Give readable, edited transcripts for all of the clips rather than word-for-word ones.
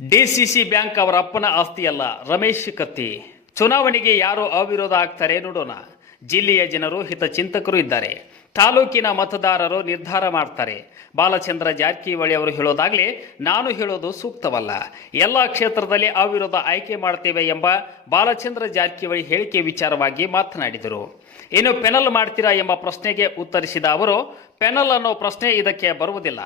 DCC bank ಅವರ ಅಪ್ಪನ ಆಸ್ತಿಯಲ್ಲ, ರಮೇಶ್ ಕತ್ತಿ. ಚುನಾವಣೆಗೆ ಯಾರು ಅವಿರೋಧ ಆಗ್ತಾರೆ ನೋಡೋಣ. ಜಿಲ್ಲೆಯ ಜನರು ಹಿತಚಿಂತಕರು ಇದ್ದಾರೆ. ತಾಲೂಕಿನ ಮತದಾರರು ನಿರ್ಧಾರ ಮಾಡ್ತಾರೆ. ಬಾಲಚಂದ್ರ ಜಾರಕಿಹೊಳಿ ಅವರು ಹೇಳೋದಾಗ್ಲಿ ನಾನು ಹೇಳೋದು ಸೂಕ್ತವಲ್ಲ. ಎಲ್ಲ ಕ್ಷೇತ್ರದಲ್ಲಿ ಅವಿರೋಧ ಆಯ್ಕೆ ಮಾಡ್ತೇವೆ ಎಂಬ ಬಾಲಚಂದ್ರ ಜಾರಕಿಹೊಳಿ ಹೇಳಿಕೆ ವಿಚಾರವಾಗಿ ಮಾತನಾಡಿದರು. ಇನ್ನು ಪೆನಲ್ ಮಾಡ್ತೀರಾ ಎಂಬ ಪ್ರಶ್ನೆಗೆ ಉತ್ತರಿಸಿದ ಅವರು, ಪೆನಲ್ ಅನ್ನೋ ಪ್ರಶ್ನೆ ಇದಕ್ಕೆ ಬರುವುದಿಲ್ಲ.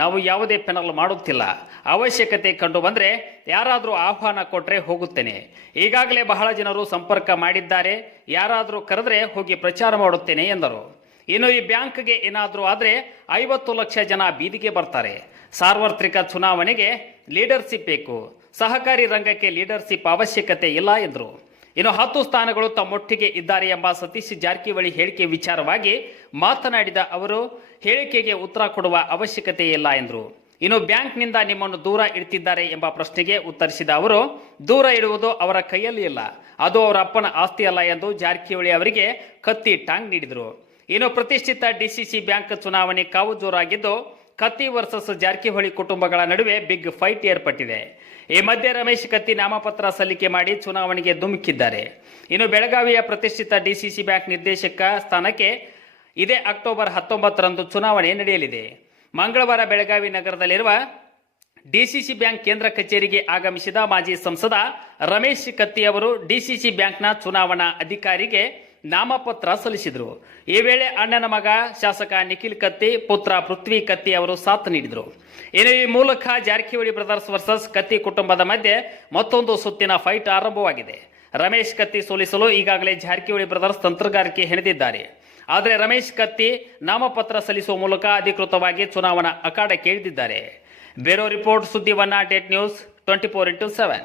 ನಾವು ಯಾವುದೇ ಪೆನಲ್ ಮಾಡುತ್ತಿಲ್ಲ. ಅವಶ್ಯಕತೆ ಕಂಡು ಬಂದರೆ ಯಾರಾದರೂ ಆಹ್ವಾನ ಕೊಟ್ಟರೆ ಹೋಗುತ್ತೇನೆ. ಈಗಾಗಲೇ ಬಹಳ ಜನರು ಸಂಪರ್ಕ ಮಾಡಿದ್ದಾರೆ. ಯಾರಾದರೂ ಕರೆದ್ರೆ ಹೋಗಿ ಪ್ರಚಾರ ಮಾಡುತ್ತೇನೆ ಎಂದರು. ಇನ್ನು ಈ ಬ್ಯಾಂಕ್ಗೆ ಏನಾದರೂ ಆದರೆ 50 ಲಕ್ಷ ಜನ ಬೀದಿಗೆ ಬರ್ತಾರೆ. ಸಾರ್ವತ್ರಿಕ ಚುನಾವಣೆಗೆ ಲೀಡರ್ಶಿಪ್ ಬೇಕು. ಸಹಕಾರಿ ರಂಗಕ್ಕೆ ಲೀಡರ್ಶಿಪ್ ಅವಶ್ಯಕತೆ ಇಲ್ಲ ಎಂದರು. ಇನ್ನು 10 ಸ್ಥಾನಗಳು ತಮ್ಮೊಟ್ಟಿಗೆ ಇದ್ದಾರೆ ಎಂಬ ಸತೀಶ್ ಜಾರಕಿಹೊಳಿ ಹೇಳಿಕೆ ವಿಚಾರವಾಗಿ ಮಾತನಾಡಿದ ಅವರು, ಹೇಳಿಕೆಗೆ ಉತ್ತರ ಕೊಡುವ ಅವಶ್ಯಕತೆ ಇಲ್ಲ ಎಂದರು. ಇನ್ನು ಬ್ಯಾಂಕ್ನಿಂದ ನಿಮ್ಮನ್ನು ದೂರ ಇಡ್ತಿದ್ದಾರೆ ಎಂಬ ಪ್ರಶ್ನೆಗೆ ಉತ್ತರಿಸಿದ ಅವರು, ದೂರ ಇಡುವುದು ಅವರ ಕೈಯಲ್ಲಿ ಇಲ್ಲ, ಅದು ಅವರ ಅಪ್ಪನ ಆಸ್ತಿ ಅಲ್ಲ ಎಂದು ಜಾರಕಿಹೊಳಿ ಅವರಿಗೆ ಕತ್ತಿ ಟಾಂಗ್ ನೀಡಿದರು. ಇನ್ನು ಪ್ರತಿಷ್ಠಿತ ಡಿಸಿಸಿ ಬ್ಯಾಂಕ್ ಚುನಾವಣೆ ಕಾವು ಜೋರಾಗಿದ್ದು, ಕತ್ತಿ ವರ್ಸಸ್ ಜಾರಕಿಹೊಳಿ ಕುಟುಂಬಗಳ ನಡುವೆ ಬಿಗ್ ಫೈಟ್ ಏರ್ಪಟ್ಟಿದೆ. ಈ ಮಧ್ಯೆ ರಮೇಶ್ ಕತ್ತಿ ನಾಮಪತ್ರ ಸಲ್ಲಿಕೆ ಮಾಡಿ ಚುನಾವಣೆಗೆ ಧುಮುಕಿದ್ದಾರೆ. ಇನ್ನು ಬೆಳಗಾವಿಯ ಪ್ರತಿಷ್ಠಿತ ಡಿಸಿಸಿ ಬ್ಯಾಂಕ್ ನಿರ್ದೇಶಕ ಸ್ಥಾನಕ್ಕೆ ಇದೇ ಅಕ್ಟೋಬರ್ 19ರಂದು ಚುನಾವಣೆ ನಡೆಯಲಿದೆ. ಮಂಗಳವಾರ ಬೆಳಗಾವಿ ನಗರದಲ್ಲಿರುವ ಡಿಸಿಸಿ ಬ್ಯಾಂಕ್ ಕೇಂದ್ರ ಕಚೇರಿಗೆ ಆಗಮಿಸಿದ ಮಾಜಿ ಸಂಸದ ರಮೇಶ್ ಕತ್ತಿ ಅವರು ಡಿಸಿಸಿ ಬ್ಯಾಂಕ್ನ ಚುನಾವಣಾ ಅಧಿಕಾರಿಗೆ ನಾಮಪತ್ರ ಸಲ್ಲಿಸಿದರು. ಈ ವೇಳೆ ಅಣ್ಣನ ಮಗ ಶಾಸಕ ನಿಖಿಲ್ ಕತ್ತಿ, ಪುತ್ರ ಪೃಥ್ವಿ ಕತ್ತಿ ಅವರು ಸಾಥ್ ನೀಡಿದರು. ಇನ್ನು ಈ ಮೂಲಕ ಜಾರಕಿಹೊಳಿ ಬ್ರದರ್ಸ್ ವರ್ಸಸ್ ಕತ್ತಿ ಕುಟುಂಬದ ಮಧ್ಯೆ ಮತ್ತೊಂದು ಸುತ್ತಿನ ಫೈಟ್ ಆರಂಭವಾಗಿದೆ. ರಮೇಶ್ ಕತ್ತಿ ಸೋಲಿಸಲು ಈಗಾಗಲೇ ಜಾರಕಿಹೊಳಿ ಬ್ರದರ್ಸ್ ತಂತ್ರಗಾರಿಕೆ ಹೆಣೆದಿದ್ದಾರೆ. ಆದರೆ ರಮೇಶ್ ಕತ್ತಿ ನಾಮಪತ್ರ ಸಲ್ಲಿಸುವ ಮೂಲಕ ಅಧಿಕೃತವಾಗಿ ಚುನಾವಣಾ ಅಖಾಡಕ್ಕೆ ಇಳಿದಿದ್ದಾರೆ. ಬ್ಯೂರೋ ರಿಪೋರ್ಟ್, ಸುದ್ದಿ 108 ನ್ಯೂಸ್ 24x7.